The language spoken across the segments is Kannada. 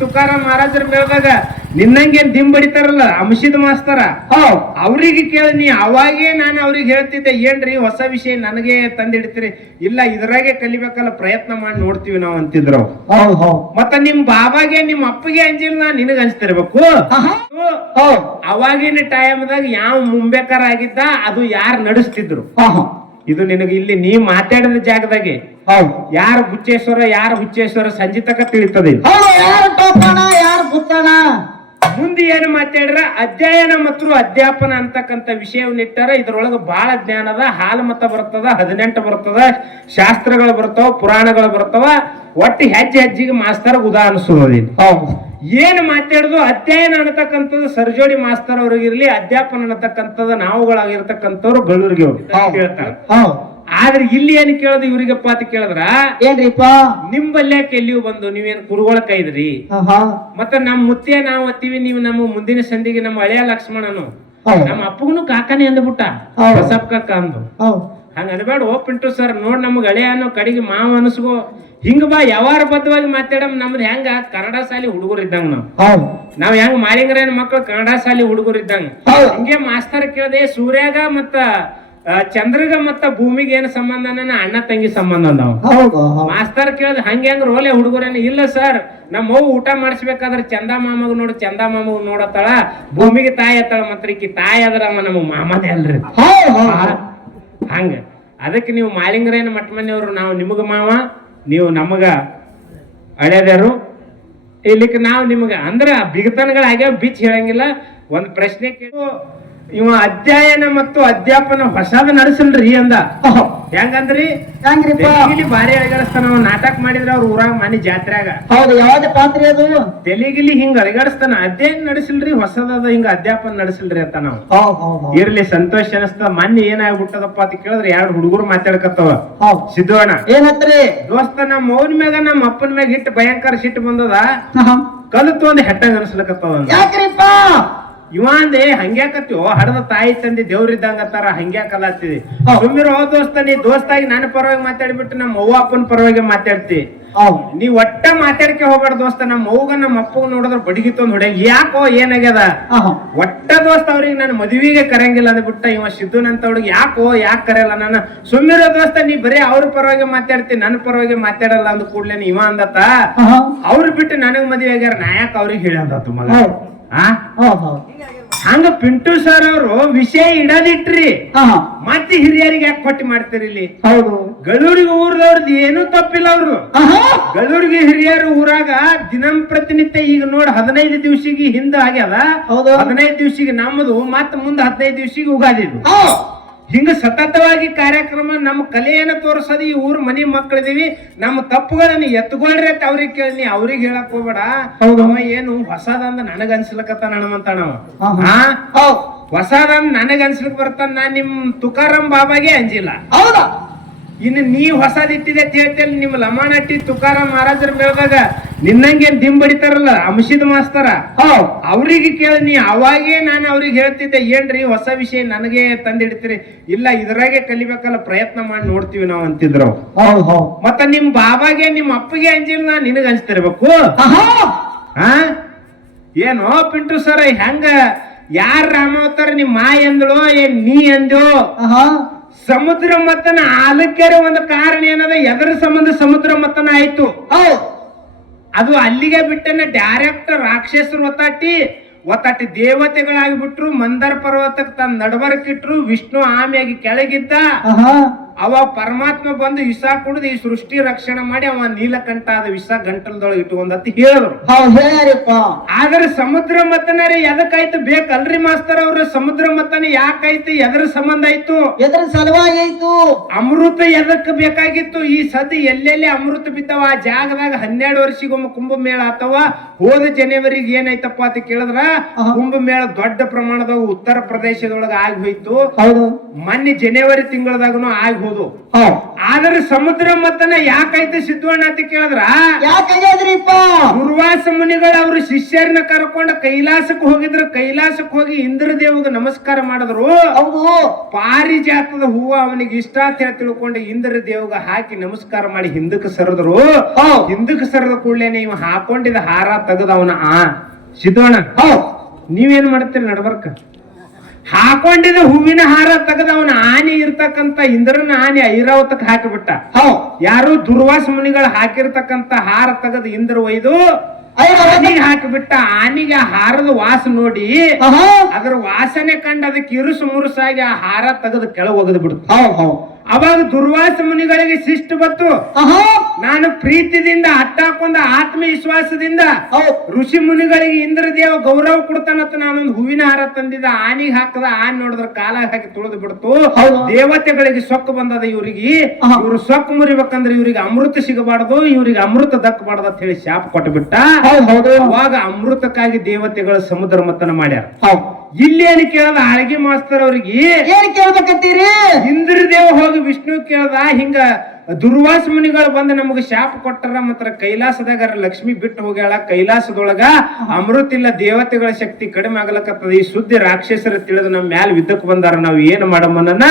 ತುಕಾರಾಮ್ ಮಹಾರಾಜರ ಮೇಲ್ದಾಗ ನಿನ್ನಂಗೇನ್ ದಿಂಬಡಿತಾರಲ್ಲ ಅಂಶಿದ ಮಾಸ್ತರ ಅವ್ರಿಗೆ ಕೇಳಿ ನೀ ಅವಾಗೇ ನಾನು ಅವ್ರಿಗೆ ಹೇಳ್ತಿದ್ದೆ, ಏನ್ರಿ ಹೊಸ ವಿಷಯ ನನಗೆ ತಂದಿಡ್ತೀರಿ, ಇಲ್ಲ ಇದ್ರಾಗೆ ಕಲಿಬೇಕಲ್ಲ ಪ್ರಯತ್ನ ಮಾಡಿ ನೋಡ್ತೀವಿ ನಾವು ಅಂತಿದ್ರು. ಮತ್ತ ನಿಮ್ ಬಾಬಾಗೆ ನಿಮ್ ಅಪ್ಪಗೆ ಅಂಜಿಲ್ಲ ನಿನಗ ಅನ್ಸ್ತಿರ್ಬೇಕು. ಅವಾಗಿನ ಟೈಮ್ದಾಗ ಯಾವ ಮುಂಬೇಕಾರ ಆಗಿದ್ದ ಅದು ಯಾರು ನಡೆಸ್ತಿದ್ರು. ಇದು ನಿನಗೆ ಇಲ್ಲಿ ನೀ ಮಾತಾಡಿದ ಜಾಗದಾಗೆ ಯಾರು ಬುಚ್ಚೇಶ್ವರ ಯಾರು ಹುಚ್ಚೇಶ್ವರ ಸಂಜೆ ತಕ ತಿಳಿತದೆ. ಮುಂದೆ ಏನು ಮಾತಾಡ್ರ ಅಧ್ಯಯನ ಮತ್ತು ಅಧ್ಯಾಪನ ಅಂತಕ್ಕಂಥ ವಿಷಯವನ್ನಿಟ್ಟಾರ. ಇದ್ರೊಳಗ ಬಹಳ ಜ್ಞಾನದ ಹಾಲುಮತ ಬರ್ತದ, 18 ಬರ್ತದ, ಶಾಸ್ತ್ರಗಳು ಬರ್ತಾವ, ಪುರಾಣಗಳು ಬರ್ತಾವ. ಒಟ್ಟು ಹೆಜ್ಜೆ ಹೆಜ್ಜಿಗೆ ಮಾಸ್ತರ್ ಉದಾ ಅನಿಸೋದಿಲ್ಲ. ಏನ್ ಮಾತಾಡುದು ಅಧ್ಯಯನ ಅನ್ನತಕ್ಕಂಥದ್ದು ಸರ್ಜೋಡಿ ಮಾಸ್ತರ್ ಅವ್ರಿಗಿರ್ಲಿ, ಅಧ್ಯಾಪನ ಅನ್ನತಕ್ಕಂಥದ್ದು ನಾವುಗಳಾಗಿರ್ತಕ್ಕಂಥವ್ರು ಗಳೂರಿಗೆ ಹೇಳ್ತಾರೆ. ಆದ್ರೆ ಇಲ್ಲಿ ಏನ್ ಕೇಳೋದು ಇವ್ರಿಗಪ್ಪ ಅಂತ ಕೇಳಿದ್ರ, ಏನ್ರಿಪ್ಪ ನಿಂಬಲ್ಯಾಕ ಎಲ್ಲಿಯೂ ಬಂದು ನೀವೇನ್ ಕುರುಗಳ ಕೈದ್ರಿ, ಮತ್ತ ನಮ್ ಮುತ್ತೆ ನಾವ್ ಅತ್ತೀವಿ, ನೀವು ನಮ್ಮ ಮುಂದಿನ ಸಂಧಿಗೆ ನಮ್ಮ ಹಳೆಯ ಲಕ್ಷ್ಮಣನು ನಮ್ಮ ಅಪ್ಪಗನು ಕಾಕಾನೆ ಅಂದ್ಬಿಟ್ಟ, ಬಸಪ್ಪ ಕಾಕ ಅಂದು. ಹಂಗ ಅನ್ಬೇಡ ಓ ಪಿಂಟು ಸರ್, ನೋಡ್ ನಮ್ಗೆ ಹಳೆಯ ಅನ್ನೋ ಕಡೆಗೆ ಮಾವ ಅನಸ್ಗೋ, ಹಿಂಗ ಬಾ ಯಾವಾರ ಬದ್ಧವಾಗಿ ಮಾತಾಡಮ್. ನಮ್ದು ಹೆಂಗ ಕನ್ನಡ ಶಾಲಿ ಹುಡುಗರು ಇದ್ದಂಗ ನಾವ್ ಹೆಂಗ್ ಮಾಳಿಂಗರೇನ್ ಮಕ್ಳು ಕನ್ನಡ ಶಾಲಿ ಹುಡುಗರು ಇದ್ದಂಗ ಹಿಂಗೆ ಮಾಸ್ತರ್ ಕೇಳದೆ ಸೂರ್ಯಾಗ ಮತ್ತ ಚಂದ್ರಗ ಮತ್ತ ಭೂಮಿಗೆ ಏನ್ ಸಂಬಂಧ ಅಣ್ಣ ತಂಗಿ ಸಂಬಂಧ ಮಾಸ್ತರ್ ಕೇಳ್ದ ಹಂಗೆ ಹೆಂಗ್ ರೋಲೆ ಹುಡುಗರೇನ. ಇಲ್ಲ ಸರ್, ನಮ್ಮ ಅವ್ವ ಊಟ ಮಾಡಿಸ್ಬೇಕಾದ್ರೆ ಚಂದಾ ಮಾಮಗ್ ನೋಡು, ಚಂದಾ ಮಾಮಗ್ ನೋಡತ್ತಾಳ, ಭೂಮಿಗೆ ತಾಯಿ ಅತ್ತಾಳ, ಮಾತ್ರ ಈಕಿ ತಾಯಿ ಅದ್ರ ನಮ್ಮ ಮಾಮದೇ ಅಲ್ರಿ. ಹಂಗ ಅದಕ್ಕೆ ನೀವು ಮಾಳಿಂಗರೇನ ಮಠ ಮನೆಯವರು, ನಾವು ನಿಮಗ ಮಾವ, ನೀವು ನಮಗ ಹಳೆದಾರು, ಇಲ್ಲಿಕ್ಕೆ ನಾವು ನಿಮಗ ಅಂದ್ರ ಬಿಗತನಗಳಾಗ್ಯಾವ, ಬಿಚ್ ಹೇಳಂಗಿಲ್ಲ. ಒಂದ್ ಪ್ರಶ್ನೆ ಕೇಳು, ಇವ ಅಧ್ಯಯನ ಮತ್ತು ಅಧ್ಯಾಪನ ಹೊಸದ ನಡೆಸಲ್ರಿ ಅಂದ. ಹೆಂಗಂದ್ರಿ ಇಲ್ಲಿ ಬಾರಿ ಅಳಗಾಡಿಸ್ತಾನ. ಅವ ನಾಟಕ ಮಾಡಿದ್ರ ಅವ್ರ ಊರಾಗ ಮನೆ ಜಾತ್ರೆಗ. ಹೌದು, ಯಾವ್ದು ಪಾತ್ರ ಅದು? ತೆಲಿಗಿಲಿ ಹಿಂಗ ಅಳಗಾಡಿಸ್ತಾನ. ಅಧ್ಯಯನ ನಡೆಸಿಲ್ರಿ, ಹೊಸದದ ಹಿಂಗ ಅಧ್ಯಾಪನ ನಡೆಸಿಲ್ರಿ ಅಂತ ನಾವು. ಇರ್ಲಿ ಸಂತೋಷ ಅನಿಸ್ತ. ಮೊನ್ನೆ ಏನಾಗ್ಬಿಟ್ಟದಪ್ಪ ಅಂತ ಕೇಳಿದ್ರೆ 2 ಹುಡುಗರು ಮಾತಾಡ್ಕತ್ತವ. ಸಿದ್ದೋಣ ಏನತ್ರಿ ದೋಸ್ತ, ನಮ್ಮ ಮೌನ್ ಮ್ಯಾಗ ನಮ್ಮ ಅಪ್ಪನ ಮ್ಯಾಗ ಹಿಟ್ಟು ಭಯಂಕರ ಸಿಟ್ಟು ಬಂದದ, ಕಲಿತು ಒಂದ್ ಹೆಟ್ಟಂಗ ಅನ್ಸ್ಲಕತ್ತವ. ಇವ ಅಂದೆ ಹಂಗ್ಯಾಕತ್ತೀವೋ, ಹಡದ ತಾಯಿ ತಂದೆ ದೇವ್ರಿದ್ದಂಗತ್ತಾರ, ಹಂಗ್ಯಾಕಲ್ಲತ್ತಿದಿ. ಸುಮ್ಮಿರೋ ದೋಸ್ತ, ನೀ ದೋಸ್ತಾಗಿ ನನ್ನ ಪರವಾಗಿ ಮಾತಾಡ್ಬಿಟ್ಟು ನಮ್ಮ ಅವ್ವ ಅಪ್ಪನ ಪರವಾಗಿ ಮಾತಾಡ್ತಿ. ನೀ ಒಟ್ಟ ಮಾತಾಡ್ಕೆ ಹೋಗ್ಬೇಡ ದೋಸ್ತ. ನಮ್ಮ ಅವ್ಗ ನಮ್ಮ ಅಪ್ಪಗ ನೋಡಿದ್ರ ಬಡಗಿತ್ತೊಂದ್ ಹೊಡ್ಯಾಗ ಯಾಕೋ ಏನಾಗ್ಯದ ಒಟ್ಟ ದೋಸ್ತ. ಅವ್ರಿಗೆ ನಾನು ಮದುವೆಗೆ ಕರೆಯಂಗಿಲ್ಲ ಅಂದ್ಬಿಟ್ಟ ಇವ ಸಿದ್ದುನಂತ ಹುಡುಗ. ಯಾಕೆ ಕರೆಯಲ್ಲ ನಾನು? ಸುಮ್ಮಿರೋ ದೋಸ್ತ, ನೀ ಬರೀ ಅವ್ರ ಪರವಾಗಿ ಮಾತಾಡ್ತಿ, ನನ್ನ ಪರವಾಗಿ ಮಾತಾಡಲ್ಲ ಅಂದ ಕೂಡ್ಲೆ ಇವ ಅಂದತ್ತ, ಅವ್ರು ಬಿಟ್ಟು ನನಗ್ ಮದುವೆ ಆಗ್ಯಾರ, ನಾ ಯಾಕೆ ಅವ್ರಿಗೆ ಹೇಳಂದತ್ತು ಮಗ. ಹಂಗ ಪಿಂಟು ಸರ್ ಅವರು ವಿಷಯ ಇಡದಿಟ್ರಿ, ಮತ್ತೆ ಹಿರಿಯರಿಗೆ ಯಾಕೆ ಕೊಟ್ಟಿ ಮಾಡ್ತೀರಿ ಇಲ್ಲಿ? ಗಳೂರಿಗೆ ಊರದವ್ರದ್ದು ಏನೂ ತಪ್ಪಿಲ್ಲ. ಅವ್ರು ಗಳೂರಿಗೆ ಹಿರಿಯರು ಊರಾಗ ದಿನಂಪ್ರತಿನಿತ್ಯ ಈಗ ನೋಡ್ 15 ದಿವ್ಸಿಗೆ ಹಿಂದ ಆಗ್ಯದ, 15 ದಿವ್ಸಿಗೆ ನಮ್ಮದು, ಮತ್ತ ಮುಂದೆ 15 ದಿವ್ಸಿಗೆ ಉಗಾದಿದು. ಹಿಂಗ ಸತತವಾಗಿ ಕಾರ್ಯಕ್ರಮ ನಮ್ಮ ಕಲೆಯನ್ನ ತೋರಿಸೋದು. ಈ ಊರ್ ಮನಿ ಮಕ್ಕಳಿದೀವಿ, ನಮ್ಮ ತಪ್ಪುಗಳನ್ನ ಎತ್ಕೊಳ್ರಿ ಅಂತ ಅವ್ರಿಗೆ ಕೇಳಿ, ಅವ್ರಿಗೆ ಹೇಳಕ್ ಹೋಗ್ಬೇಡ. ಏನು ಹೊಸದಂದ ನನಗ ಅನ್ಸ್ಲಕತ್ತ ನಣಮಂತ ನಾವು ಹೊಸದಂದ ನನಗ ಅನ್ಸ್ಲಿಕ್ ಬರ್ತಾನ. ನಾ ನಿಮ್ ತುಕಾರಾಮ್ ಬಾಬಾಗೆ ಅಂಜಿಲ್ಲ. ಇನ್ನು ನೀವ್ ಹೊಸದಿಟ್ಟಿದೆ ಅಂತ ಹೇಳ್ತೇನೆ. ನಿಮ್ ಲಮಾಣಟ್ಟಿ ತುಕಾರಾಮ್ ಮಹಾರಾಜರ ಮೇಲ್ದಾಗ ನಿನ್ನಂಗೇನ್ ದಿಂಬಡಿತಾರಲ್ಲ ಅಂಶಿದ ಮಾಸ್ತರ, ಅವ್ರಿಗೆ ಕೇಳಿ ನೀ ಅವಾಗೇ ನಾನು ಅವ್ರಿಗೆ ಹೇಳ್ತಿದ್ದೆ, ಏನ್ರಿ ಹೊಸ ವಿಷಯ ನನಗೆ ತಂದಿಡ್ತೀರಿ, ಇಲ್ಲ ಇದ್ರಾಗೆ ಕಲಿಬೇಕಲ್ಲ ಪ್ರಯತ್ನ ಮಾಡಿ ನೋಡ್ತೀವಿ ನಾವು ಅಂತಿದ್ರು. ಮತ್ತ ನಿಮ್ ಬಾಬಾಗೆ ನಿಮ್ ಅಪ್ಪಗೆ ಅಂಜಿಲ್ಲ ನಿನಗ ಅನ್ಸ್ತಿರ್ಬೇಕು. ಏನೋ ಪಿಂಟು ಸರ್, ಹೆಂಗ ಯಾರ ರಾಮಾವತಾರ ನಿಮ್ ಮಾ ಎಂದಳೋ ಏನ್ ನೀ ಎಂದೋ? ಸಮುದ್ರ ಮತನ ಆಲಕ್ಕೆರೆ ಒಂದು ಕಾರಣ ಏನದ, ಎದರ ಸಂಬಂಧ ಸಮುದ್ರ ಮತನ ಆಯ್ತು. ಅದು ಅಲ್ಲಿಗೆ ಬಿಟ್ಟನ ಡೈರೆಕ್ಟ್ ರಾಕ್ಷಸರು ಒತ್ತಾಟಿ ದೇವತೆಗಳಾಗಿಬಿಟ್ರು. ಮಂದರ ಪರ್ವತಕ್ಕೆ ತನ್ನ ನಡಬರ್ಕಿಟ್ರು. ವಿಷ್ಣು ಆಮೆಯಾಗಿ ಕೆಳಗಿದ್ದ. ಅವ ಪರಮಾತ್ಮ ಬಂದು ವಿಷ ಕುಡಿದು ಈ ಸೃಷ್ಟಿ ರಕ್ಷಣೆ ಮಾಡಿ ಅವ ನೀಲಕಂಠ ಆದ ವಿಷ ಗಂಟಲದೊಳಗೆ ಇಟ್ಟುಕೊಂಡಂತ ಹೇಳಿದ್ರು. ಆದ್ರೆ ಸಮುದ್ರ ಮತನರಿ ಎದಕ್ಕಾಯ್ತು ಬೇಕಲ್ರಿ ಮಾಸ್ತರ್ ಅವ್ರ? ಸಮುದ್ರ ಮತನ ಯಾಕಾಯ್ತು? ಎದರ ಸಂಬಂಧ ಆಯ್ತು? ಎದರ ಸಲುವಾಗಿ ಆಯ್ತು? ಅಮೃತ ಎದಕ್ ಬೇಕಾಗಿತ್ತು? ಈ ಸದಿ ಎಲ್ಲೆಲ್ಲಿ ಅಮೃತ ಬಿದ್ದವ ಆ ಜಾಗದಾಗ 12 ವರ್ಷಿಗೊಮ್ಮೆ ಕುಂಭಮೇಳ ಆತವ. ಹೋದ ಜನವರಿಗೆ ಏನಾಯ್ತಪ್ಪ ಅಂತ ಕೇಳಿದ್ರ ಕುಂಭಮೇಳ ದೊಡ್ಡ ಪ್ರಮಾಣದಾಗ ಉತ್ತರ ಪ್ರದೇಶದೊಳಗ ಆಗಿ ಹೋಯ್ತು. ಮೊನ್ನೆ ಜನವರಿ ತಿಂಗಳದಾಗನು ಆಗಿ ಹೋದು. ಹೌದ್ ಆದ್ರೆ ಸಮುದ್ರ ಮತನ ಯಾಕೈತೆ ಸಿದ್ಧವಣ್ಣ ಅಂತ ಕೇಳಿದ್ರ, ಯಾಕಾಗ್ಯದ್ರಿಪ್ಪ? ದುರ್ವಾಸ ಮುನಿಗಳು ಅವ್ರ ಶಿಷ್ಯರನ್ನ ಕರ್ಕೊಂಡು ಕೈಲಾಸಕ್ಕೆ ಹೋಗಿದ್ರು. ಕೈಲಾಸಕ್ಕೆ ಹೋಗಿ ಇಂದ್ರ ದೇವಗೆ ನಮಸ್ಕಾರ ಮಾಡಿದ್ರು. ಹೌದು. ಪಾರಿಜಾತದ ಹೂವ ಅವನಿಗೆ ಇಷ್ಟ ಅಂತ ಹೇಳಿ ತಿಳ್ಕೊಂಡು ಇಂದ್ರ ದೇವಗ ಹಾಕಿ ನಮಸ್ಕಾರ ಮಾಡಿ ಹಿಂದಕ್ಕೆ ಸರಿದ್ರು. ಹಿಂದಕ್ಕೆ ಸರದ ಕೂಡಲೇ ಇವ ಹಾಕೊಂಡಿದ ಹಾರ ತೆಗೆದ ಅವನ ಸಿದ್ಧವಣ್ಣ ನೀವೇನ್ ಮಾಡ್ತೀರಿ ನಡ್ಬರ್ಕ? ಹಾಕೊಂಡಿದ ಹೂವಿನ ಹಾರ ತೆಗೆದ ಅವನ ಆನೆ ಇರ್ತಕ್ಕಂತ ಇಂದ್ರನ ಆನೆ ಐರಾವತಕ್ಕೆ ಹಾಕಿಬಿಟ್ಟ. ಯಾರು ದುರ್ವಾಸ ಮುನಿಗಳು ಹಾಕಿರ್ತಕ್ಕಂತ ಹಾರ ತೆಗೆದು ಇಂದ್ರ ಒಯ್ದು ಆನೆಗೆ ಹಾಕಿಬಿಟ್ಟ. ಆನೆಗೆ ಆ ಹಾರದ ವಾಸ ನೋಡಿ ಅದರ ವಾಸನೆ ಕಂಡು ಅದಕ್ಕೆ ಇರುಸು ಮುರುಸಾಗಿ ಆ ಹಾರ ತೆಗೆದು ಕೆಳಗೆ ಒಗೆದು ಬಿಡ್ತು. ಅವಾಗ ದುರ್ವಾಸ ಮುನಿಗಳಿಗೆ ಶಿಷ್ಟ ಬತ್ತು. ನಾನು ಪ್ರೀತಿದಿಂದ ಹಟ್ಟಾಕೊಂಡ ಆತ್ಮವಿಶ್ವಾಸದಿಂದ ಋಷಿ ಮುನಿಗಳಿಗೆ ಇಂದ್ರ ದೇವ ಗೌರವ ಕೊಡ್ತಾನಂತ ನಾನೊಂದು ಹೂವಿನ ಹಾರ ತಂದಿದ್ದ. ಆನಿಗೆ ಹಾಕದ ಆನೆ ನೋಡಿದ್ರ ಕಾಲ ಹಾಕಿ ತುಳಿದು ಬಿಡ್ತು. ದೇವತೆಗಳಿಗೆ ಸೊಕ್ಕು ಬಂದದ. ಇವ್ರಿಗೆ ಇವ್ರು ಸೊಕ್ಕು ಮುರಿಬೇಕಂದ್ರೆ ಇವ್ರಿಗೆ ಅಮೃತ ಸಿಗಬಾರ್ದು, ಇವ್ರಿಗೆ ಅಮೃತ ದಕ್ಕಬಾರ್ದು ಅಂತ ಹೇಳಿ ಶಾಪ ಕೊಟ್ಟುಬಿಟ್ಟ. ಅವಾಗ ಅಮೃತಕ್ಕಾಗಿ ದೇವತೆಗಳು ಸಮುದ್ರ ಮಥನ ಮಾಡ್ಯಾರ. ಇಲ್ಲಿ ಏನ್ ಕೇಳದ ಆಳ್ಗಿ ಮಾಸ್ತರ್ ಅವ್ರಿಗೆ ಏನ್ ಕೇಳ್ಬೇಕಂತೀರಿ? ಇಂದ್ರ ದೇವ ಹೋಗಿ ವಿಷ್ಣು ಕೇಳ್ದ, ಹಿಂಗ ದುರ್ವಾಸ ಮುನಿಗಳು ಬಂದು ನಮಗ ಶಾಪ ಕೊಟ್ಟರ ಮಾತ್ರ ಕೈಲಾಸದಾಗ ಲಕ್ಷ್ಮಿ ಬಿಟ್ಟು ಹೋಗ್ಯಾಳ, ಕೈಲಾಸದೊಳಗ ಅಮೃತ ಇಲ್ಲ, ದೇವತೆಗಳ ಶಕ್ತಿ ಕಡಿಮೆ ಆಗ್ಲಕತ್ತದ. ಈ ಸುದ್ದಿ ರಾಕ್ಷಸರ ತಿಳಿದು ನಮ್ ಮ್ಯಾಲ ಯುದ್ಧಕ್ಕೆ ಬಂದಾರ, ನಾವ್ ಏನ್ ಮಾಡಮ್ಮನ್ನ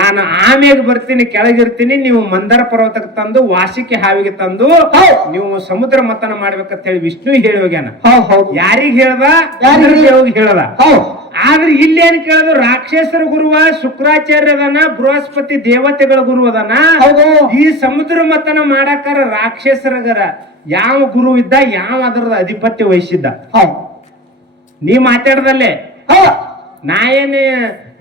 ನಾನು ಆಮೇಲೆ ಬರ್ತೀನಿ, ಕೆಳಗಿರ್ತೀನಿ, ನೀವು ಮಂದಾರ ಪರ್ವತಕ್ಕೆ ತಂದು ವಾಸಿಕೆ ಹಾವಿಗೆ ತಂದು ನೀವು ಸಮುದ್ರ ಮಥನ ಮಾಡ್ಬೇಕಂತ ಹೇಳಿ ವಿಷ್ಣು ಹೇಳಿ ಹೋಗ್ಯಾನ. ಯಾರಿಗ್ ಹೇಳ್ದ? ಹೇಳ್ದ. ಆದ್ರೆ ಇಲ್ಲಿ ಏನ್ ಕೇಳೋದು, ರಾಕ್ಷಸರ ಗುರುವ ಶುಕ್ರಾಚಾರ್ಯ ಅದಾನ, ಬೃಹಸ್ಪತಿ ದೇವತೆಗಳ ಗುರು ಅದಾನ. ಈ ಸಮುದ್ರ ಮಥನ ಮಾಡಾಕಾರ ರಾಕ್ಷಸರಗರ ಯಾವ ಗುರು ಇದ್ದ, ಯಾವ ಅದರದ ಅಧಿಪತ್ಯ ವಹಿಸಿದ್ದ? ನೀ ಮಾತಾಡ್ದಲ್ಲೇ ನಾ ಏನ್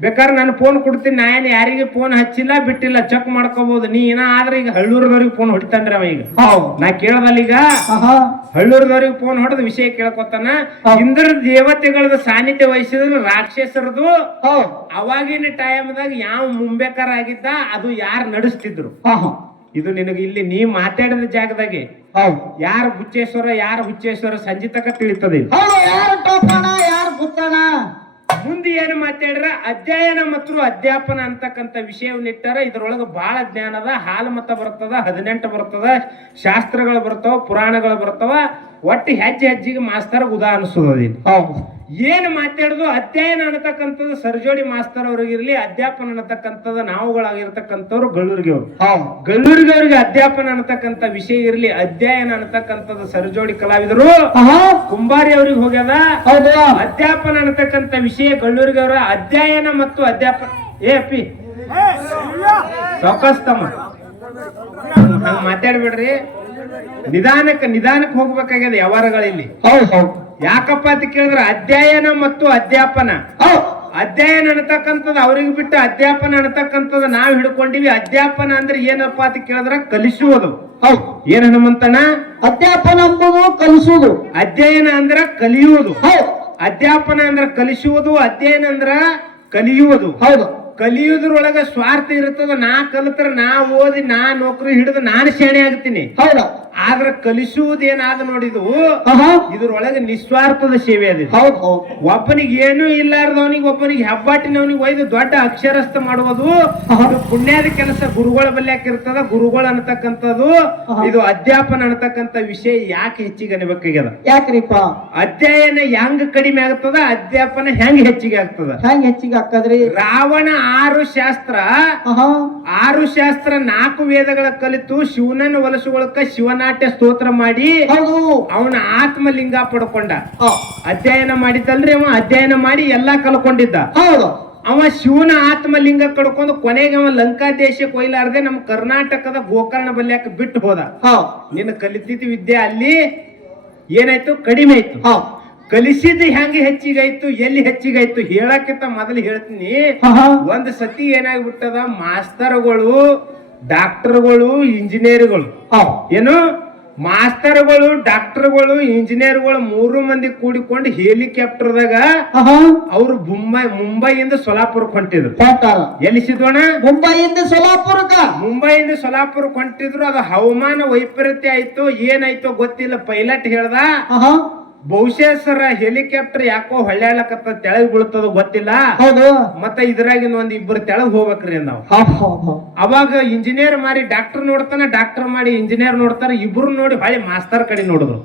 ಬೇಕಾದ್ರೆ ನಾನು ಫೋನ್ ಕೊಡ್ತೀನಿ, ನಾ ಏನ್ ಯಾರಿಗೆ ಫೋನ್ ಹಚ್ಚಿಲ್ಲ ಬಿಟ್ಟಿಲ್ಲ, ಚೆಕ್ ಮಾಡ್ಕೋಬಹುದು. ನೀ ಏನ ಆದ್ರೆ ಈಗ ಹಳ್ಳೂರದವ್ರಿಗೆ ಫೋನ್ ಹೊಡಿತಾನ್ರಿ ಅವ. ಈಗ ನಾ ಕೇಳದಲ್ಲ, ಈಗ ಹಳ್ಳೂರದವ್ರಿಗೆ ಫೋನ್ ಹೊಡೆದ ವಿಷಯ ಕೇಳ್ಕೊತಾನ. ಇಂದ್ರ ದೇವತೆಗಳದ ಸಾನ್ನಿಧ್ಯ ವಹಿಸಿದ್ರು ರಾಕ್ಷಸರದು. ಅವಾಗಿನ ಟೈಮ್ದಾಗ ಯಾವ ಮುಂಬೇಕಾರ ಆಗಿದ್ದ, ಅದು ಯಾರು ನಡೆಸ್ತಿದ್ರು. ಇದು ನಿನಗೆ ಇಲ್ಲಿ ನೀ ಮಾತಾಡಿದ ಜಾಗದಾಗೆ ಯಾರು ಬುಚ್ಚೇಶ್ವರ ಯಾರು ಹುಚ್ಚೇಶ್ವರ ಸಂಜೆ ತಕ ತಿಳಿತದೆ. ಮುಂದೆ ಏನು ಮಾತಾಡ್ರ, ಅಧ್ಯಯನ ಮತ್ತು ಅಧ್ಯಾಪನ ಅಂತಕ್ಕಂಥ ವಿಷಯವನ್ನಿಟ್ಟಾರ. ಇದ್ರೊಳಗ ಬಹಳ ಜ್ಞಾನ ಅದ. ಹಾಲು ಮತ ಬರ್ತದ, 18 ಬರ್ತದ, ಶಾಸ್ತ್ರಗಳು ಬರ್ತಾವ, ಪುರಾಣಗಳು ಬರ್ತಾವ. ಒಟ್ಟು ಹೆಜ್ಜೆ ಹೆಜ್ಜಿಗೆ ಮಾಸ್ತರ್ ಉದಾಹರಿಸೋದಿ. ಏನ್ ಮಾತಾಡುದು ಅಧ್ಯಯನ ಅನ್ನತಕ್ಕಂಥದ್ದು ಸರ್ಜೋಡಿ ಮಾಸ್ತರ್ ಅವ್ರಿಗಿರ್ಲಿ, ಅಧ್ಯಾಪನ ಅನ್ನತಕ್ಕಂಥದ್ದು ನಾವುಗಳಾಗಿರ್ತಕ್ಕಂಥವ್ರು ಗಳ್ಳೂರಿಗೆ ಅವ್ರಿಗೆ ಅಧ್ಯಾಪನ ಅನ್ನತಕ್ಕಂಥ ವಿಷಯ ಇರ್ಲಿ, ಅಧ್ಯಯನ ಅನ್ನತಕ್ಕಂಥದ್ದು ಸರ್ಜೋಡಿ ಕಲಾವಿದರು ಕುಂಬಾರಿ ಅವ್ರಿಗೆ ಹೋಗ್ಯದ. ಅಧ್ಯಾಪನ ಅನ್ನತಕ್ಕಂಥ ವಿಷಯ ಗಳ್ಳೂರಿಗೆ ಅವ್ರ ಅಧ್ಯಯನ ಮತ್ತು ಅಧ್ಯಾಪನ. ಅಪ್ಪಿ ಸಾವಕಾಸ್ತಮ್ಮ ಹಂಗ ಮಾತಾಡ್ಬಿಡ್ರಿ, ನಿಧಾನಕ್ಕೆ ಹೋಗ್ಬೇಕಾಗ್ಯದ ವ್ಯವಹಾರಗಳಲ್ಲಿ. ಯಾಕಪ್ಪ ಅಂತ ಕೇಳಿದ್ರೆ ಅಧ್ಯಯನ ಮತ್ತು ಅಧ್ಯಾಪನ. ಅಧ್ಯಯನ ಅನ್ನತಕ್ಕಂಥದ್ದು ಅವ್ರಿಗೆ ಬಿಟ್ಟು ಅಧ್ಯಾಪನ ಅನ್ನತಕ್ಕಂಥದ್ದು ನಾವ್ ಹಿಡ್ಕೊಂಡಿವಿ. ಅಧ್ಯಾಪನ ಅಂದ್ರೆ ಏನಪ್ಪಾ ಅಂತ ಕೇಳಿದ್ರ ಕಲಿಸುವುದು. ಏನ್ ಹನುಮಂತಣ್ಣ? ಅಧ್ಯಾಪನ ಎಂಬುದು ಕಲಿಸುವುದು, ಅಧ್ಯಯನ ಅಂದ್ರ ಕಲಿಯುವುದು. ಅಧ್ಯಾಪನ ಅಂದ್ರ ಕಲಿಸುವುದು, ಅಧ್ಯಯನ ಅಂದ್ರ ಕಲಿಯುವುದು. ಕಲಿಯುವುದ್ರೊಳಗ ಸ್ವಾರ್ಥ ಇರ್ತದ. ನಾ ಕಲಿತರ, ನಾ ಓದಿ, ನಾ ನೌಕರಿ ಹಿಡಿದು ನಾನು ಶಾಣೆ ಆಗ್ತೀನಿ. ಆದ್ರ ಕಲಿಸುವುದೇನಾದ ನೋಡಿದು ಇದ್ರೊಳಗೆ ನಿಸ್ವಾರ್ಥದ ಸೇವೆ ಅದ. ಒಬ್ಬನಿಗೆ ಏನೂ ಇಲ್ಲಾರ್ದವನಿಗೆ, ಒಬ್ಬನಿಗೆ ಹೆಬ್ಬಾಟಿನವನಿಗೆ ಒಯ್ದು ದೊಡ್ಡ ಅಕ್ಷರಸ್ಥ ಮಾಡುವುದು ಇದು ಪುಣ್ಯದ ಕೆಲಸ. ಗುರುಗಳ ಬಲ್ಯಾಕ ಇರ್ತದ. ಗುರುಗಳು ಅನ್ನತಕ್ಕಂಥದ್ದು ಇದು ಅಧ್ಯಾಪನ ಅನ್ನತಕ್ಕಂಥ ವಿಷಯ ಯಾಕೆ ಹೆಚ್ಚಿಗೆ ಅನ್ಬೇಕಾಗ್ಯದ? ಯಾಕ್ರಿಪ್ಪ? ಅಧ್ಯಯನ ಹೆಂಗ್ ಕಡಿಮೆ ಆಗ್ತದ, ಅಧ್ಯಾಪನ ಹೆಂಗ್ ಹೆಚ್ಚಿಗೆ ಆಗ್ತದ? ಹೆಂಗ್ ಹೆಚ್ಚಿಗೆ ಆಗ್ತದ್ರಿ? ರಾವಣ 6 ಶಾಸ್ತ್ರ 4 ವೇದಗಳ ಕಲಿತು ಶಿವನನ್ನು ಒಲಸುಗಳಕ್ಕ ಶಿವನಾಟ್ಯ ಸ್ತೋತ್ರ ಮಾಡಿ ಅವನ ಆತ್ಮಲಿಂಗ ಪಡ್ಕೊಂಡ. ಅಧ್ಯಯನ ಮಾಡಿದ್ದಲ್ರಿ ಅವ. ಅಧ್ಯಯನ ಮಾಡಿ ಎಲ್ಲಾ ಕಲ್ಕೊಂಡಿದ್ದ. ಅವ ಶಿವನ ಆತ್ಮಲಿಂಗ ಕಡ್ಕೊಂಡು ಕೊನೆಗೆ ಅವ ಲಂಕಾ ದೇಶಕ್ಕೆ ಒಯ್ಲಾರ್ದೆ ನಮ್ಮ ಕರ್ನಾಟಕದ ಗೋಕರ್ಣ ಬಲ್ಯಾಕ ಬಿಟ್ಟು ಹೋದ. ನಿನ್ನ ಕಲಿತಿದ್ದ ವಿದ್ಯೆ ಅಲ್ಲಿ ಏನಾಯ್ತು? ಕಡಿಮೆ ಆಯ್ತು. ಕಲಿಸಿದ ಹೆಂಗೆ ಹೆಚ್ಚಿಗಾಯ್ತು, ಎಲ್ಲಿ ಹೆಚ್ಚಿಗಾಯ್ತು ಹೇಳಕ್ಕಿಂತ ಮೊದಲು ಹೇಳ್ತೀನಿ. ಒಂದ್ ಸತಿ ಏನಾಗ್ಬಿಟ್ಟದ, ಮಾಸ್ತರ್ಗಳು, ಡಾಕ್ಟರ್ಗಳು, ಇಂಜಿನಿಯರ್ಗಳು, ಏನು ಮಾಸ್ತರ್ಗಳು, ಡಾಕ್ಟರ್ಗಳು, ಇಂಜಿನಿಯರ್ಗಳು 3 ಮಂದಿ ಕೂಡಿಕೊಂಡು ಹೆಲಿಕಾಪ್ಟರ್ದಾಗ ಅವ್ರು ಮುಂಬೈಯಿಂದ ಸೊಲಾಪುರಕ್ಕೆ ಹೊಂಟಿದ್ರು. ಎಲ್ಲಿ ಸಿದ್ವಣ? ಮುಂಬೈಯಿಂದ ಸೊಲಾಪುರಕ್ಕೆ ಹೊಂಟಿದ್ರು. ಅದು ಹವಾಮಾನ ವೈಪರೀತ್ಯ ಆಯ್ತು, ಏನಾಯ್ತು ಗೊತ್ತಿಲ್ಲ. ಪೈಲಟ್ ಹೇಳ್ದ ಬಹುಶಃ ಸರ್ ಹೆಲಿಕಾಪ್ಟರ್ ಯಾಕೋ ಹೊಳ್ಯಾಳಕತ್ತ ತೆಳಗ್ ಬೀಳ್ತದ ಗೊತ್ತಿಲ್ಲ. ಹೌದು. ಮತ್ತ ಇದ್ರಾಗಿನ ಒಂದ್ ಇಬ್ಬರು ತೆಳಗ್ ಹೋಗ್ಬೇಕ್ರಿ ನಾವು. ಹೌದು. ಅವಾಗ ಇಂಜಿನಿಯರ್ ಮಾಡಿ ಡಾಕ್ಟರ್ ನೋಡ್ತಾನ, ಡಾಕ್ಟರ್ ಮಾಡಿ ಇಂಜಿನಿಯರ್ ನೋಡ್ತಾರ, ಇಬ್ರು ನೋಡಿ ಹೊಳ್ಳಿ ಮಾಸ್ತರ್ ಕಡೆ ನೋಡಿದ್ರು.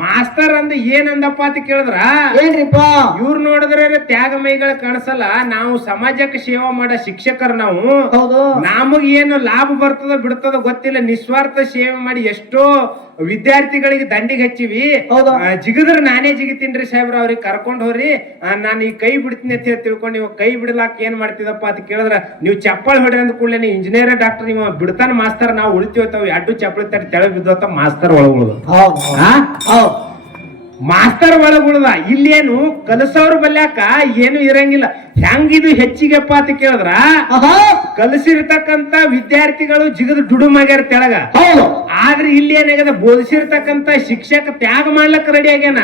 ಮಾಸ್ತರ್ ಅಂದ ಏನಂದಪ್ಪ ಅಂತ ಕೇಳಿದ್ರ, ಏನ್ರಿಪ್ಪ ಇವ್ರು ನೋಡಿದ್ರೆ ತ್ಯಾಗಮಯಿಗಳ ಕಾಣಿಸಲ್ಲ, ನಾವು ಸಮಾಜಕ್ಕೆ ಸೇವಾ ಮಾಡೋ ಶಿಕ್ಷಕರು ನಾವು. ಹೌದು. ನಮಗ್ ಏನು ಲಾಭ ಬರ್ತದ ಬಿಡ್ತದ ಗೊತ್ತಿಲ್ಲ, ನಿಸ್ವಾರ್ಥ ಸೇವೆ ಮಾಡಿ ಎಷ್ಟೋ ವಿದ್ಯಾರ್ಥಿಗಳಿಗೆ ದಂಡಿಗೆ ಹಚ್ಚಿವಿ. ಜಿಗದ್ರ ನಾನೇ ಜಿಗಿತೀನ್ರಿ ಸಾಹೇಬ್ರ, ಅವ್ರಿಗೆ ಕರ್ಕೊಂಡ್ ಹೋಗ್ರಿ, ನಾನು ಈ ಕೈ ಬಿಡ್ತೀನಿ ಅಂತ ಹೇಳಿ ತಿಳ್ಕೊಂಡು ನೀವು ಕೈ ಬಿಡ್ಲಾಕ ಏನ್ ಮಾಡ್ತಿದಪ್ಪ ಅಂತ ಕೇಳಿದ್ರ, ನೀವು ಚಪ್ಪಲ್ ಹೊಡ್ರಿ ಅಂದ ಕೂಡಲೇ ನೀವು ಇಂಜಿನಿಯರ್ ಡಾಕ್ಟರ್ ನೀವು ಬಿಡ್ತಾನ ಮಾಸ್ತರ್, ನಾವು ಉಳಿತೀವತ್ತಾವ ಅಡ್ಡು ಚಪ್ಪಲಿ ತಟ್ಟಿ ತೆಳಗ್ ಬಿದ್ದೋತ ಮಾಸ್ತರ್ ಒಳಗುಳುದು. ಮಾಸ್ತರ್ ಒಳಗುಳ್ದ. ಇಲ್ಲೇನು ಕಲಸವ್ರ ಬಲ್ಯಾಕ ಏನು ಇರಂಗಿಲ್ಲ. ಹೆಂಗಿದು ಹೆಚ್ಚಿಗೆಪ್ಪ ಅಂತ ಕೇಳಿದ್ರ, ಕಲಿಸಿರ್ತಕ್ಕಂತ ವಿದ್ಯಾರ್ಥಿಗಳು ಜಿಗದು ಡುಡುಮಾಗ್ಯಾರ ತೆಳಗ. ಆದ್ರೆ ಇಲ್ಲಿ ಏನಾಗ್ಯದ, ಬೋಧಿಸಿರ್ತಕ್ಕಂತ ಶಿಕ್ಷಕ ತ್ಯಾಗ ಮಾಡ್ಲಕ್ ರೆಡಿ ಆಗ್ಯಾನ.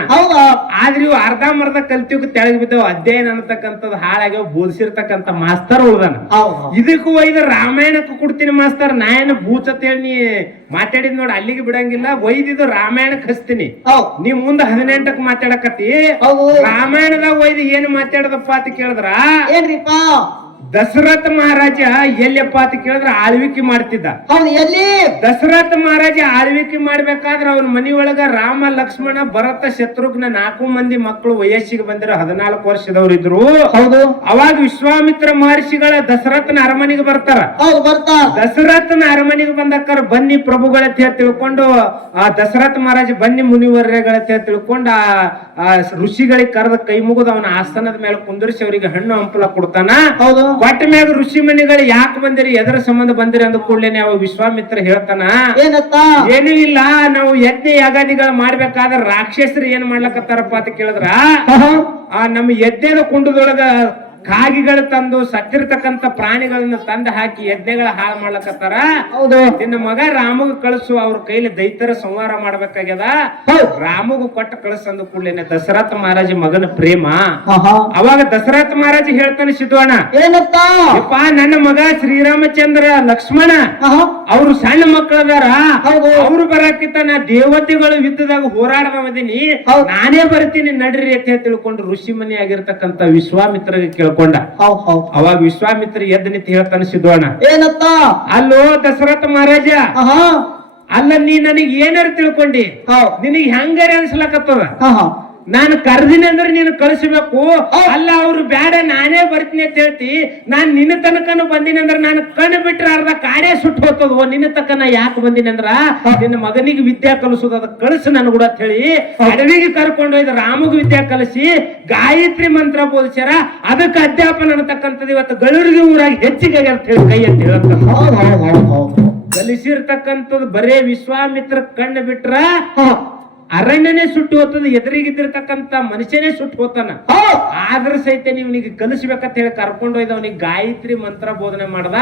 ಆದ್ರೆ ಇವು ಅರ್ಧ ಮರ್ಧ ಕಲ್ತಿವ್ ತೆಳಗ್ ಬಿದ್ದವ್, ಅಧ್ಯಯನ ಅನ್ನತಕ್ಕಂಥದ್ದು ಹಾಳಾಗ್ಯಾವ, ಬೋಧಿಸಿರ್ತಕ್ಕಂತ ಮಾಸ್ತರ್ ಉಳ್ದಾನ. ಇದಕ್ಕೂ ಒಯ್ದ ರಾಮಾಯಣಕ್ಕೂ ಕೊಡ್ತೀನಿ ಮಾಸ್ತರ್, ನಾ ಏನು ಭೂಚತ್ ಹೇಳಿ ಮಾತಾಡಿದ್ ನೋಡಿ ಅಲ್ಲಿಗೆ ಬಿಡಂಗಿಲ್ಲ, ಒಯ್ದಿದ್ದು ರಾಮಾಯಣಕ್ಕೆ ಹಚ್ತೀನಿ, ನೀವ್ ಮುಂದ 18ಕ್ಕೆ ಮಾತಾಡಕತ್ತಿ. ರಾಮಾಯಣದಾಗ ಒಯ್ದು ಏನು ಮಾತಾಡದಪ್ಪ ಅಂತ ಕೇಳಿದ್ರ, ಏನ್ರಿಪ್ಪ ದಶರಥ ಮಹಾರಾಜ ಎಲ್ಲಪ್ಪ ಅಂತ ಕೇಳಿದ್ರೆ ಆಳ್ವಿಕೆ ಮಾಡ್ತಿದ್ದ. ಎಲ್ಲಿ ದಶರಥ ಮಹಾರಾಜ ಆಳ್ವಿಕೆ ಮಾಡ್ಬೇಕಾದ್ರೆ ಅವನ ಮನಿಯೊಳಗ ರಾಮ, ಲಕ್ಷ್ಮಣ, ಭರತ, ಶತ್ರುಘ್ನ 4 ಮಂದಿ ಮಕ್ಕಳು ವಯಸ್ಸಿಗೆ ಬಂದಿರೋ 14 ವರ್ಷದವ್ರು ಇದ್ರು. ಅವಾಗ ವಿಶ್ವಾಮಿತ್ರ ಮಹರ್ಷಿಗಳ ದಶರಥನ ಅರಮನೆಗೆ ಬರ್ತಾರ. ದಶರಥನ ಅರಮನೆಗೆ ಬಂದಕ್ಕಾರ ಬನ್ನಿ ಪ್ರಭುಗಳಂತ ಹೇಳಿ ತಿಳ್ಕೊಂಡು, ಆ ದಶರಥ ಮಹಾರಾಜ ಬನ್ನಿ ಮುನಿವರ್ಯಗಳಂತ ಹೇಳಿ ತಿಳ್ಕೊಂಡು ಆ ಋಷಿಗಳಿಗೆ ಕರೆದ ಕೈ ಮುಗಿದು ಅವನ ಆಸನದ ಮೇಲೆ ಕುಂದರ್ಸಿ ಅವರಿಗೆ ಹಣ್ಣು ಹಂಪಲ ಕೊಡ್ತಾನ. ಕೊಟ್ಟ ಮ್ಯಾಗ ಋಷಿ ಮನಿಗಳು ಯಾಕೆ ಬಂದಿರಿ, ಎದರ ಸಂಬಂಧ ಬಂದಿರಿ ಅಂದ ಕೂಡಲೇ ಅವ ವಿಶ್ವಾಮಿತ್ರ ಹೇಳ್ತಾನ, ಏನೂ ಇಲ್ಲ, ನಾವು ಯಜ್ಞ ಯಾಗಾದಿಗಳು ಮಾಡ್ಬೇಕಾದ್ರೆ ರಾಕ್ಷಸರು ಏನ್ ಮಾಡ್ಲಕತ್ತಾರಪ್ಪ ಅಂತ ಕೇಳಿದ್ರ, ನಮ್ಮ ಯಜ್ಞದ ಕುಂಡದೊಳಗ ಕಾಗಿಗಳು ತಂದು ಸತ್ತಿರ್ತಕ್ಕಂತ ಪ್ರಾಣಿಗಳನ್ನ ತಂದು ಹಾಕಿ ಯಜ್ಞಗಳ ಹಾಳು ಮಾಡ್ಲಕತ್ತಾರ. ನಿನ್ನ ಮಗ ರಾಮಗ ಕಳಿಸು, ಅವ್ರ ಕೈಲಿ ದೈತ್ಯರ ಸಂಹಾರ ಮಾಡ್ಬೇಕಾಗ್ಯದ, ರಾಮಗ ಕೊಟ್ಟ ಕಳಿಸಂದ ಕೂಡಲೇನೆ ದಶರಥ ಮಹಾರಾಜ ಮಗನ ಪ್ರೇಮ. ಅವಾಗ ದಶರಥ ಮಹಾರಾಜ ಹೇಳ್ತಾನೆ, ಸಿದ್ಧವಣ್ಣ ಯಪ್ಪ, ನನ್ನ ಮಗ ಶ್ರೀರಾಮಚಂದ್ರ ಲಕ್ಷ್ಮಣ ಅವ್ರು ಸಣ್ಣ ಮಕ್ಕಳದಾರ, ಅವ್ರು ಬರಾಕಿತ್ತ ನಾ ದೇವತೆಗಳು ಯುದ್ಧದಾಗ ಹೋರಾಡದೀನಿ, ನಾನೇ ಬರ್ತೀನಿ ನಡ್ರಿ ಅಂತ ತಿಳ್ಕೊಂಡು ಋಷಿ ಮನಿ ಆಗಿರ್ತಕ್ಕಂತ ವಿಶ್ವಾಮಿತ್ರಗೆ ಕೇಳ್ಕೊಂಡ. ಅವಾಗ ವಿಶ್ವಾಮಿತ್ರ ಎದ್ದು ನಿಂತು ಹೇಳ್ತಾನೆ, ಸಿದ್ಧವಣ್ಣ ಏನತ್ತ, ಅಲ್ಲೋ ದಶರಥ ಮಹಾರಾಜ, ಅಲ್ಲ ನೀ ನನಗೆ ಏನಾರು ತಿಳ್ಕೊಂಡಿ, ನಿನಗೆ ಹೆಂಗಾರ ಅನ್ಸ್ಲಕತ್ತದ, ನಾನು ಕರ್ದಿನಿ ಅಂದ್ರೆ ನೀನು ಕಳಿಸ್ಬೇಕು, ಅಲ್ಲ ಅವ್ರು ಬೇಡ ನಾನೇ ಬರ್ತೀನಿ ಅಂತ ಹೇಳ್ತಿ, ನಾನ್ ನಿನ್ನ ತನಕನು ಬಂದಿನಿ ಅಂದ್ರೆ ನಾನು ಕಣ್ಣು ಬಿಟ್ರೆ ಅರ್ಧ ಕಾರ್ಯ ಸುಟ್ಟು ಹೋಗ್ತದ, ನಿನ್ನ ತಕ್ಕ ನಾ ಯಾಕೆ ಬಂದಿನಿ ಅಂದ್ರ ನಿನ್ನ ಮಗನಿಗೆ ವಿದ್ಯಾ ಕಲಿಸೋದು, ಅದ ಕಳಿಸು ನನ್ ಕೂಡ ಅಂತ ಹೇಳಿ ಅಡವಿಗೆ ಕರ್ಕೊಂಡು ಹೋಯ್ದ ರಾಮಗ ವಿದ್ಯಾ ಕಲಿಸಿ ಗಾಯತ್ರಿ ಮಂತ್ರ ಬೋಧಿಸ್ಯಾರ. ಅದಕ್ಕೆ ಅಧ್ಯಾಪನ ಅನ್ನತಕ್ಕಂಥದ್ದು ಇವತ್ತು ಗಳೂರಿಗೆ ಊರಾಗಿ ಹೆಚ್ಚಿಗೆ ಅಂತ ಹೇಳಿ ಕೈ ಅಂತ ಹೇಳ್ತಾರೆ. ಕಲಿಸಿರ್ತಕ್ಕಂಥದ್ದು ಬರೇ ವಿಶ್ವಾಮಿತ್ರ ಕಣ್ಣು ಬಿಟ್ರ ಅರಣ್ಯನೇ ಸುಟ್ಟು ಹೋಗ್ತದ, ಎದುರಿಗಿದ್ದಿರ್ತಕ್ಕಂತ ಮನುಷ್ಯನೇ ಸುಟ್ಟು ಹೋಗ್ತಾನ. ಆದ್ರ ಸಹಿತ ನೀವನಿಗೆ ಕಲಿಸ್ಬೇಕಂತ ಹೇಳಿ ಕರ್ಕೊಂಡು ಹೋಯ್ದ ಅವನಿಗೆ ಗಾಯತ್ರಿ ಮಂತ್ರ ಬೋಧನೆ ಮಾಡ್ದ.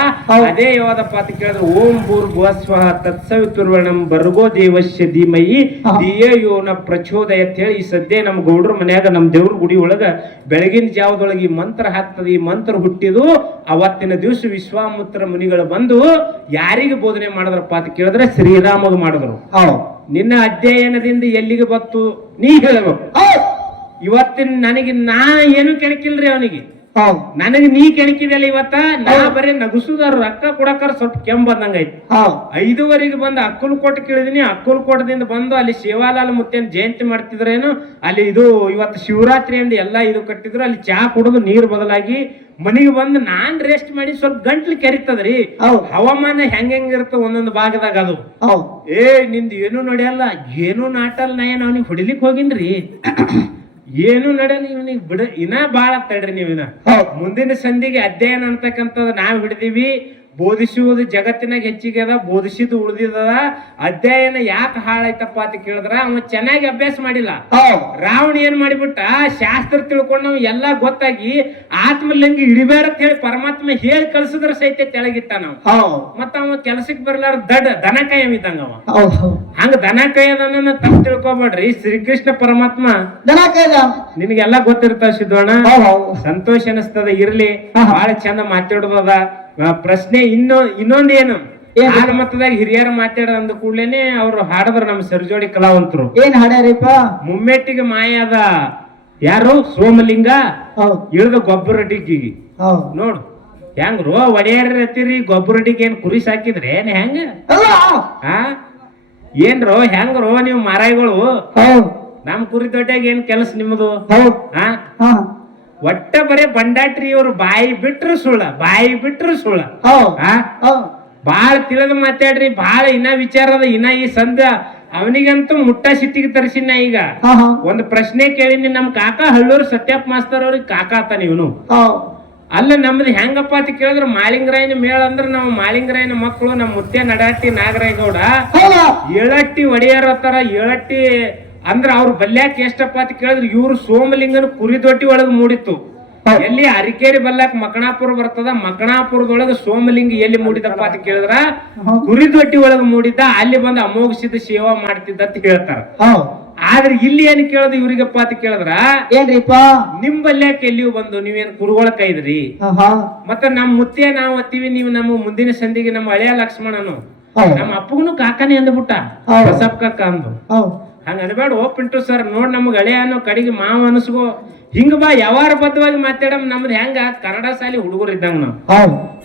ಅದೇ ಯಾವ್ದಪ್ಪ ಅಂತ ಕೇಳಿದ್ರೆ, ಓಂ ಭೂರ್ಭುವಸ್ವಃ ತತ್ಸವಿತುರ್ವರ್ಣಂ ಭರ್ಗೋ ದೇವಸ್ಯ ಧೀಮಹಿ ಧಿಯೋ ಯೋ ನ ಪ್ರಚೋದಯ ಅಂತ ಹೇಳಿ ಈ ಸದ್ಯ ನಮ್ಮ ಗೌಡ್ರ ಮನ್ಯಾಗ ನಮ್ಮ ದೇವ್ರ ಗುಡಿ ಒಳಗ ಬೆಳಗಿನ ಜಾವದೊಳಗೆ ಈ ಮಂತ್ರ ಹಾಕ್ತದೆ. ಈ ಮಂತ್ರ ಹುಟ್ಟಿದು ಅವತ್ತಿನ ದಿವಸ ವಿಶ್ವಾಮಿತ್ರ ಮುನಿಗಳು ಬಂದು ಯಾರಿಗೆ ಬೋಧನೆ ಮಾಡಿದ್ರಪ್ಪ ಅಂತ ಕೇಳಿದ್ರೆ ಶ್ರೀರಾಮಗ ಮಾಡಿದ್ರು. ನಿನ್ನ ಅಧ್ಯಯನದಿಂದ ಎಲ್ಲಿಗೆ ಬತ್ತು ನೀ ಹೇಳಬೇಕು. ಇವತ್ತಿನ ನನಗೆ ನಾ ಏನು ಕೆಣಕಿಲ್ರಿ ಅವನಿಗೆ, ನನಗೆ ನೀ ಕೆಣಕಿದಲ್ಲ ಇವತ್ತ. ನಾ ಬರೀ ನಗಸುದಾರ ರೊಕ್ಕ ಕೊಡಕಾರ ಸ್ವಲ್ಪ ಕೆಂಪ್ ಬಂದಂಗೈತಿ. 5:15 ಬಂದು ಅಕ್ಕಲಕೋಟೆ ಕೇಳಿದೀನಿ. ಅಕ್ಕಲಕೋಟದಿಂದ ಬಂದು ಅಲ್ಲಿ ಶಿವಾಲಾಲ್ ಮುತ್ತೇನ್ ಜಯಂತಿ ಮಾಡ್ತಿದ್ರೇನು, ಅಲ್ಲಿ ಇದು ಇವತ್ತು ಶಿವರಾತ್ರಿ ಅಂದ ಎಲ್ಲಾ ಇದು ಕಟ್ಟಿದ್ರು. ಅಲ್ಲಿ ಚಾ ಕುಡಿದು ನೀರ್ ಬದಲಾಗಿ ಮನಿಗೆ ಬಂದು ನಾನ್ ರೆಸ್ಟ್ ಮಾಡಿ ಸ್ವಲ್ಪ ಗಂಟ್ಲು ಕೆರಿತದ್ರಿ. ಹವಾಮಾನ ಹೆಂಗಿರ್ತದ ಒಂದೊಂದು ಭಾಗದಾಗ ಅದು. ನಿಂದ ಏನು ನಡೆಯಲ್ಲ, ಏನು ನಾಟಲ್, ನಾ ಏನ್ ಅವನಿಗೆ ಹೊಡಿಲಿಕ್ ಹೋಗಿನ್ರಿ, ಏನು ನಡೆಯಲ್ಲ ಇವನಿಗೆ ಬಿಡ. ಇನ್ನ ಬಾಳ ತಡ್ರಿ ನೀವಿನ ಮುಂದಿನ ಸಂಧಿಗೆ ಅಧ್ಯಯನ ಅಂತಕ್ಕಂಥದ್ದು ನಾವ್ ಹಿಡಿದೀವಿ. ಬೋಧಿಸುವುದು ಜಗತ್ತಿನಾಗ ಹೆಚ್ಚಿಗೆ ಅದ, ಬೋಧಿಸಿದ್ದು ಉಳಿದಿದ. ಅಧ್ಯಯನ ಯಾಕೆ ಹಾಳಾಯ್ತಪ್ಪ ಅಂತ ಕೇಳಿದ್ರ ಅವ ಚೆನ್ನಾಗಿ ಅಭ್ಯಾಸ ಮಾಡಿಲ್ಲ. ರಾವಣ ಏನ್ ಮಾಡಿಬಿಟ್ಟ, ಶಾಸ್ತ್ರ ತಿಳ್ಕೊಂಡು ನಾವು ಎಲ್ಲಾ ಗೊತ್ತಾಗಿ ಆತ್ಮಲಿಂಗ ಇಡಿಬೇಡಂತ ಹೇಳಿ ಪರಮಾತ್ಮ ಹೇಳಿ ಕಳ್ಸಿದ್ರ ಸಹಿತ ತೆಳಗಿಟ್ಟ ನಾವು. ಮತ್ತ ಅವ ಕೆಲ್ಸಕ್ಕೆ ಬರ್ಲಾರ ದನ ಕಾಯಮಿದ್ದಂಗ ಅವ. ಹಂಗ ದನ ಕಾಯದನ್ನ ತಪ್ಪು ತಿಳ್ಕೊಬೇಡ್ರಿ. ಶ್ರೀಕೃಷ್ಣ ಪರಮಾತ್ಮ ದನ ಕಾಯ್ದ ನಿನಗೆಲ್ಲಾ ಗೊತ್ತಿರ್ತಾವ ಸಿದ್ಧೋಣ. ಸಂತೋಷ ಅನಿಸ್ತದ, ಇರ್ಲಿ, ಬಹಳ ಚಂದ ಮಾತಾಡೋದದ. ಪ್ರಶ್ನೆ ಇನ್ನೊಂದೇನು, ಏನ್? ಹಾಡು ಮತ್ತದಾಗ ಹಿರಿಯರು ಮಾತಾಡ ಅಂದ ಕೂಡ್ಲೇನೆ ಅವ್ರು ಹಾಡದ್ರ ನಮ್ಮ ಸರ್ಜೋಡಿ ಕಲಾವಂತರು. ಏನ್ ಹಾಡ್ಯಾರಿಪ್ಪ? ಮುಮ್ಮೆಟ್ಟಿಗೆ ಮಾಯಾದ ಯಾರು ಸೋಮಲಿಂಗ ಹೌದ್ ಇಳ್ದ ಗೊಬ್ಬರ ಡಿಗ್ಗಿಗೆ ಹೌದ್ ನೋಡು ಹೆಂಗ್ರು ಒಡೆಯರ್ತೀರಿ ಗೊಬ್ಬರ ಡಿಗ್ ಏನ್ ಕುರಿ ಸಾಕಿದ್ರೆ ಏನ್ ಹೆಂಗ ಅಲ್ಲ ಆ ಏನ್ರೋ ಹೆಂಗ್ರೋ ನೀವು ಮಾರಾಯಿಗಳು ಹೌದ್ ನಮ್ ಕುರಿ ದೊಡ್ಡಾಗ ಏನ್ ಕೆಲಸ ನಿಮ್ಮದು ಹೌದ್ ಆ ಹಾ ಒಟ್ಟ ಬರೇ ಬಂಡಾಟ್ರಿ ಇವ್ರು ಬಾಯಿ ಬಿಟ್ರು ಸುಳ್ಳ ಬಾಯಿ ಬಿಟ್ರು ಸುಳ್ಳ ಹೌದ್ ಆ ಹೌದ್ ಬಾಳ ತಿಳಿದ್ ಮಾತಾಡ್ರಿ ಬಾಳ ಇನ್ನ ವಿಚಾರದ ಇನ್ನ ಈ ಸಂದ ಅವನಿಗಂತೂ ಮುಟ್ಟ ಸಿಟ್ಟಿಗೆ ತರಿಸಿನ ಈಗ ಹಾ ಹಾ ಒಂದ್ ಪ್ರಶ್ನೆ ಕೇಳಿನಿ ನಮ್ ಕಾಕ ಹಳ್ಳೂರು ಸತ್ಯಪ್ಪ ಮಾಸ್ತರ್ ಅವ್ರಿಗೆ ಕಾಕ ಆತಾನ ಇವನು ಹೌದ್ ಅಲ್ಲ ನಮ್ದು ಹೆಂಗಪ್ಪ ಅಂತ ಕೇಳಿದ್ರ ಮಾಳಿಂಗರಾಯನ ಮೇಳ ಅಂದ್ರ ನಾವು ಮಾಳಿಂಗರಾಯನ ಮಕ್ಕಳು ನಮ್ಮ ಮುತ್ಯ ನಡಾಟಿ ನಾಗರಾಯಗೌಡ ಹೌದಾ ಏಳಟ್ಟಿ ಒಡೆಯರ್ ತರ ಏಳಟ್ಟಿ ಅಂದ್ರ ಅವ್ರ ಬಲ್ಯಾಕ ಎಷ್ಟಪ್ಪ ಅಂತ ಕೇಳಿದ್ರ ಇವ್ರು ಸೋಮಲಿಂಗನ ಕುರಿದೊಟ್ಟಿ ಒಳಗ ಮೂಡಿತ್ತು. ಎಲ್ಲಿ ಅರಿಕೇರಿ ಬಲ್ಲಾಕ್ ಮಕಣಾಪುರ ಬರ್ತದ ಮಕಣಾಪುರದೊಳಗ ಸೋಮಲಿಂಗ ಎಲ್ಲಿ ಮೂಡಿದಪ್ಪ ಅಂತ ಕೇಳಿದ್ರ ಕುರಿದೊಟ್ಟಿ ಒಳಗ ಮೂಡಿದ್ದ ಅಲ್ಲಿ ಬಂದು ಅಮೋಘಸಿದ ಸೇವಾ ಮಾಡ್ತಿದ್ದ ಅಂತ ಹೇಳ್ತಾರ. ಹೌದ್ ಆದ್ರೆ ಇಲ್ಲಿ ಏನ್ ಕೇಳೋದು ಇವ್ರಿಗಪ್ಪ ಅಂತ ಕೇಳಿದ್ರ ಏನ್ರಿಪ್ಪ? ನಿಮ್ ಬಲ್ಯಾಕ ಎಲ್ಲಿಯೂ ಬಂದು ನೀವೇನ್ ಕುರುಗಳ ಕೈದ್ರಿ ಹಾ ಮತ್ತ ನಮ್ ಮುತ್ಯ ನಾವ್ ಅತ್ತೀವಿ ನೀವು ನಮ್ಮ ಮುಂದಿನ ಸಂದಿಗೆ ನಮ್ಮ ಹಳೆಯ ಲಕ್ಷ್ಮಣನು ಹೌದ್ ನಮ್ಮ ಅಪ್ಪಗನು ಕಾಕಾನೆ ಅಂದ್ಬಿಟ್ಟ ಹೌದ್. ಬಸಪ್ಪ ಕಾಕ ಅಂದು ಹೌದ್ ಹಂಗ ಅನ್ಬೇಡ ಓ ಪಿಂಟು ಸರ್ ನೋಡ್ ನಮ್ಗೆ ಹಳೆಯ ಅನ್ನೋ ಕಡೆಗೆ ಮಾವ ಅನಸ್ಕೋ ಹಿಂಗ ಬಾ ಯಾವಾರ ಬದ್ಧವಾಗಿ ಮಾತಾಡಮ್ ನಮ್ದು ಹೆಂಗ ಕನ್ನಡ ಶಾಲಿ ಹುಡುಗರು ಇದ್ದಂಗ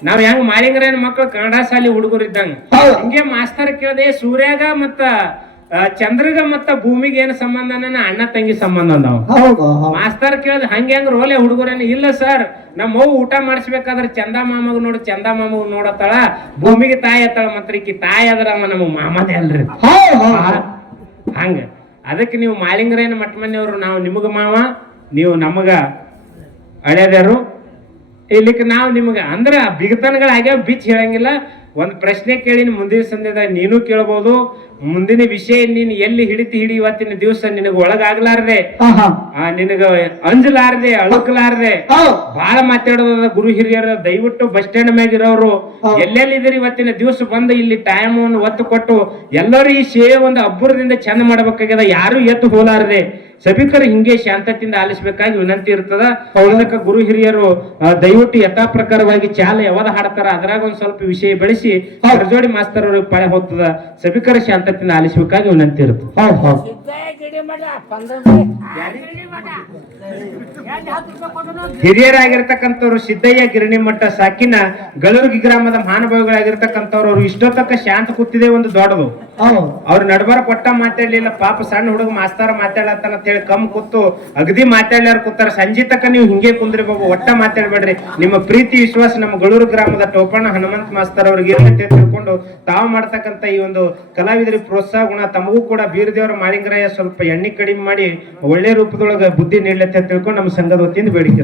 ನಾವ್ ಹೆಂಗ್ ಮಾಳಿಂಗರೇನ ಮಕ್ಕಳು ಕನ್ನಡ ಶಾಲಿ ಹುಡುಗರು ಇದ್ದಂಗ ಹೌದ್ ಹಿಂಗೆ ಮಾಸ್ತರ್ ಕೇಳದೆ ಸೂರ್ಯಾಗ ಮತ್ತ ಚಂದ್ರಗ ಮತ್ತ ಭೂಮಿಗೆ ಏನ್ ಸಂಬಂಧ ಅಣ್ಣ ತಂಗಿ ಸಂಬಂಧ ನಾವು ಹೌದು ಮಾಸ್ತರ್ ಕೇಳ್ದ ಹಂಗ ರೋಲೆ ಹುಡುಗರೇನು ಇಲ್ಲ ಸರ್ ನಮ್ಮ ಅವ್ವ ಊಟ ಮಾಡಿಸ್ಬೇಕಾದ್ರೆ ಚಂದ ಮಾಮಗ್ ನೋಡು ಚಂದ ಮಾಮಗ್ ನೋಡತ್ತಾಳ ಭೂಮಿಗೆ ತಾಯಿ ಅತ್ತಾಳ ಮತ್ರ ಈಕಿ ತಾಯಿ ಅದ್ರ ನಮ್ಮ ಮಾಮದೇ ಅಲ್ರಿ ಹಂಗ ಅದಕ್ಕೆ ನೀವು ಮಾಳಿಂಗರೇನ ಮಠಮನೆಯವರು ನಾವು ನಿಮಗ ಮಾವ ನೀವು ನಮಗ ಹಳೆಯದಾರು ಇಲ್ಲಿಕ್ಕೆ ನಾವು ನಿಮಗ ಅಂದ್ರ ಬಿಗತನಗಳು ಆಗ್ಯಾವ ಬಿಚ್ ಹೇಳಂಗಿಲ್ಲ. ಒಂದ್ ಪ್ರಶ್ನೆ ಕೇಳಿ ಮುಂದಿನ ಸಂದೇಹದಾಗ ನೀನು ಕೇಳಬಹುದು. ಮುಂದಿನ ವಿಷಯ ನೀನ್ ಎಲ್ಲಿ ಹಿಡಿ ಇವತ್ತಿನ ದಿವಸ ನಿನಗ ಒಳಗಾಗ್ಲಾರ್ದೆ ನಿನಗ ಅಂಜಲಾರ್ದೆ ಅಳುಕಲಾರ್ದೆ ಬಹಳ ಮಾತಾಡೋದ ಗುರು ಹಿರಿಯರ ದಯವಿಟ್ಟು ಬಸ್ ಸ್ಟ್ಯಾಂಡ್ ಮ್ಯಾಗ ಇರೋರು ಎಲ್ಲೆಲ್ಲಿದ್ದೀರಿ ಇವತ್ತಿನ ದಿವಸ ಬಂದು ಇಲ್ಲಿ ಟೈಮ್ ಒತ್ತು ಕೊಟ್ಟು ಎಲ್ಲರೂ ಈ ಸೇವೆ ಒಂದು ಅಬ್ಬರದಿಂದ ಚಂದ ಮಾಡ್ಬೇಕಾಗ್ಯದ. ಯಾರು ಎತ್ತು ಹೋಲಾರ್ದೆ ಸಭಿಕರು ಹಿಂಗೆ ಶಾಂತತೆಯಿಂದ ಆಲಿಸ್ಬೇಕಾಗಿ ವಿನಂತಿ ಇರ್ತದ. ಅದಕ್ಕೆ ಗುರು ಹಿರಿಯರು ದಯವಿಟ್ಟು ಯಥಾ ಪ್ರಕಾರವಾಗಿ ಚಾಲ ಯಾವಾಗ ಹಾಡ್ತಾರ ಅದ್ರಾಗ ಒಂದ್ ಸ್ವಲ್ಪ ವಿಷಯ ಬೆಳೆಸಿ ಜೋಡಿ ಮಾಸ್ತರ್ ಅವ್ರಿಗೆ ಪಳೆ ಹೋಗ್ತದ. ಸಭಿಕರ ಶಾಂತತೆಯಿಂದ ಆಲಿಸ್ಬೇಕಾಗಿ ವಿನಂತಿ ಇರ್ತದೆ. ಹಿರಿಯರಾಗಿರ್ತಕ್ಕಂಥವ್ರು ಸಿದ್ದಯ್ಯ ಗಿರಣಿ ಮಠ ಸಾಕಿನ ಗಲುರ್ಗಿ ಗ್ರಾಮದ ಮಹಾನುಭಾವಿಗಳಾಗಿರ್ತಕ್ಕಂಥವ್ರು ಅವ್ರು ಇಷ್ಟೊತ್ತಕ್ಕ ಶಾಂತ ಕೂತಿದೆ ಒಂದು ದೊಡ್ಡದು. ಅವ್ರ ನಡ್ಬಾರ ಕೊಟ್ಟ ಮಾತಾಡ್ಲಿಲ್ಲ ಪಾಪ ಸಣ್ಣ ಹುಡುಗ ಮಾಸ್ತಾರ ಮಾತಾಡತ್ತಾನ ಅಂತ ಹೇಳಿ ಕಮ್ ಕೂತು ಅಗದಿ ಮಾತಾಡ್ಲಾರ ಕೂತಾರ. ಸಂಜೆ ತಕ್ಕ ನೀವು ಹಿಂಗೆ ಕುಂದ್ರಿ ಬಾಬು ಒಟ್ಟ ಮಾತಾಡ್ಬೇಡ್ರಿ. ನಿಮ್ಮ ಪ್ರೀತಿ ವಿಶ್ವಾಸ ನಮ್ಮ ಗಲೂರು ಗ್ರಾಮದ ಟೋಪಣ್ಣ ಹನುಮಂತ ಮಾಸ್ತರ್ ಅವ್ರಿಗೆ ಇರುತ್ತೆ ತಿಳ್ಕೊಂಡು ತಾವು ಮಾಡ್ತಕ್ಕಂಥ ಈ ಒಂದು ಕಲಾವಿದರಿಗೆ ಪ್ರೋತ್ಸಾಹ ಗುಣ ತಮಗೂ ಕೂಡ ಬೀರದೇವರ ಮಾಳಿಂಗರಾಯ ಸ್ವಲ್ಪ ಎಣ್ಣೆ ಕಡಿಮೆ ಮಾಡಿ ಒಳ್ಳೆ ರೂಪದೊಳಗ ಬುದ್ಧಿ ನೀಡ್ಲತ್ತೆ ತಿಳ್ಕೊಂಡು ನಮ್ಮ ಸಂಘದ ವತಿಯಿಂದ ಬೇಡಿಕೆ.